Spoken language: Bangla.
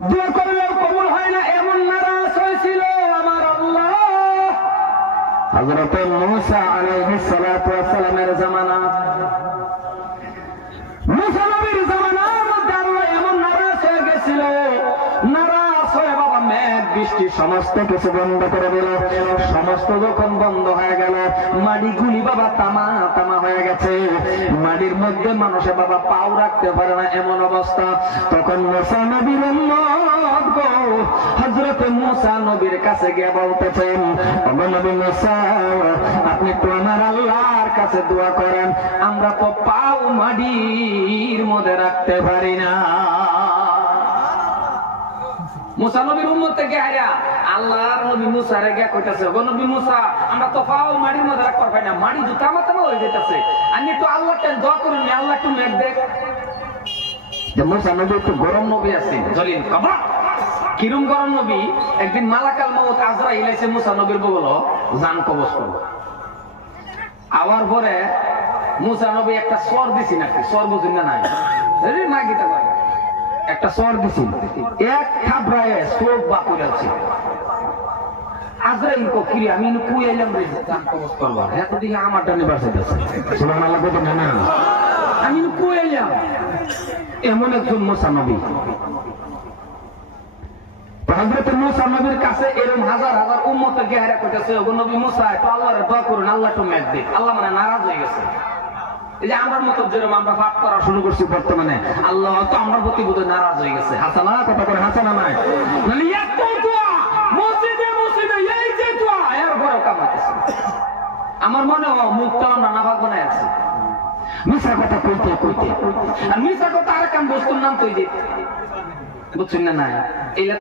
দোয়া করলেও কবুল হয় না, এমন নারাজ হয়েছিল আমার আল্লাহ। হযরত মূসা আলাইহিস সালাতু ওয়াস সালামের জামানা, মূসা নবীর জামানার মধ্যে আল্লাহ এমন নারাজ হয়ে গেছিল, নারাজ হয়ে বাবা মেঘ বৃষ্টি সমস্ত কিছু বন্ধ করে দিল। সমস্ত যখন বন্ধ হয়ে গেল, মাটিগুলি বাবা তামা তামা হয়ে গেছে, মাটির মধ্যে মানুষে বাবা পাও রাখতে পারে না, এমন অবস্থা। তখন মূসা নবীর উম্মত গো হযরত মূসা নবীর কাছে গিয়ে বলতেছেন, ওগো নবী মূসা, আপনি তো আমার আল্লাহর কাছে দোয়া করেন, আমরা তো পাও মাটির মধ্যে রাখতে পারি না। মূসা নবীর উম্মত থেকে আইরা আল্লাহর নবী মূসারে গিয়া কইতাছে, ওগো নবী মূসা, আমরা তো পাও মাটির মধ্যে রাখতে পারি না, মাটি তো তামা তামা হয়ে যাইতাছে, আপনি একটু আল্লাহকে দোয়া করুন, আল্লাহ একটু মেঘ দেখ। মূসা নবী একটু গরম নবী আছে, জলিল কবা কিরম গরম নবী। একদিন মালাকাল মউত আজরাইল এসে মূসা নবীর বলল, জান কবজ করো। আওয়ার পরে মূসা নবী একটা স্বর দিছি, নাকি স্বর বুঝিন না? নাই আরে না, গীতা করে একটা স্বর দিছি, এক থাবড়ায় চোখ বাকুর আছে। আজরাইল কো কি আমি কই এলাম রে জান কবজ করবা, এত দিকে আমার টানে বাসে আছে, সুবহানাল্লাহ বলতে না, না আমি কই এলাম। এমন একজন মূসা নবী, হযরত মূসা নবীর কাছে এরকম হাজার হাজার উম্মত গেহারা কইতাছে, ওগো নবী মূসা, একটু আল্লাহর দোয়া করুন, আল্লাহ একটু মেঘ দিন। আল্লাহ মানে নারাজ হয়ে গেছে। এই যে আমার মতো যেরকম আমরা পাপ করা শুরু করছি বর্তমানে, আল্লাহ তো আমার প্রতি বোধহয় নারাজ হয়ে গেছে। হাসানা কথা করে, হাসানা নাই মানে এত দোয়া মসজিদে মসজিদে, এই যে দোয়া এর বড় কামাইতেছে। আমার মনে হয় মুখটাও নানা ভাগ বানায় আছে, মিশা কথা কইতে কইতে। আর মিশা কথা আর কাম বস্তুর নাম তৈরি, বুঝছেন না? নাই